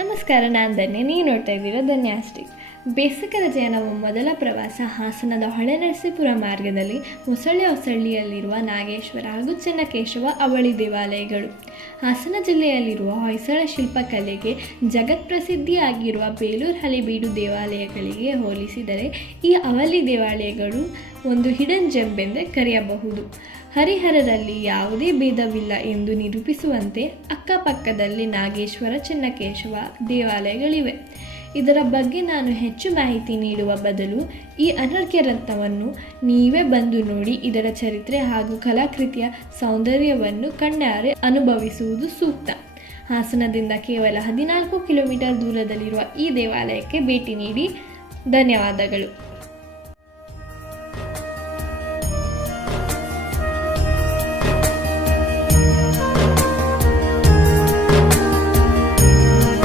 ನಮಸ್ಕಾರ, ನಾನು ಧನ್ಯ. ನೀವು ನೋಡ್ತಾ ಇದ್ದೀರಾ ಧನ್ಯಾಸ್ಟಿಕ್. ಬೇಸಿಗೆ ರಜೆಯ ನಮ್ಮ ಮೊದಲ ಪ್ರವಾಸ ಹಾಸನದ ಹೊಳೆನರಸೀಪುರ ಮಾರ್ಗದಲ್ಲಿ ಹೊಸಳ್ಳಿಯಲ್ಲಿರುವ ನಾಗೇಶ್ವರ ಹಾಗೂ ಚೆನ್ನಕೇಶವ ಅವಳಿ ದೇವಾಲಯಗಳು. ಹಾಸನ ಜಿಲ್ಲೆಯಲ್ಲಿರುವ ಹೊಯ್ಸಳ ಶಿಲ್ಪಕಲೆಗೆ ಜಗತ್ಪ್ರಸಿದ್ಧಿಯಾಗಿರುವ ಬೇಲೂರು ಹಳೆಬೀಡು ದೇವಾಲಯಗಳಿಗೆ ಹೋಲಿಸಿದರೆ ಈ ಅವಳಿ ದೇವಾಲಯಗಳು ಒಂದು ಹಿಡನ್ ಜೆಮ್ ಎಂದೇ ಕರೆಯಬಹುದು. ಹರಿಹರದಲ್ಲಿ ಯಾವುದೇ ಭೇದವಿಲ್ಲ ಎಂದು ನಿರೂಪಿಸುವಂತೆ ಅಕ್ಕಪಕ್ಕದಲ್ಲಿ ನಾಗೇಶ್ವರ, ಚೆನ್ನಕೇಶವ ದೇವಾಲಯಗಳಿವೆ. ಇದರ ಬಗ್ಗೆ ನಾನು ಹೆಚ್ಚು ಮಾಹಿತಿ ನೀಡುವ ಬದಲು ಈ ಅನರ್ಘ್ಯ ರತ್ನವನ್ನು ನೀವೇ ಬಂದು ನೋಡಿ ಇದರ ಚರಿತ್ರೆ ಹಾಗೂ ಕಲಾಕೃತಿಯ ಸೌಂದರ್ಯವನ್ನು ಕಣ್ಣಾರೆ ಅನುಭವಿಸುವುದು ಸೂಕ್ತ. ಹಾಸನದಿಂದ ಕೇವಲ 14 ಕಿಲೋಮೀಟರ್ ದೂರದಲ್ಲಿರುವ ಈ ದೇವಾಲಯಕ್ಕೆ ಭೇಟಿ ನೀಡಿ. ಧನ್ಯವಾದಗಳು.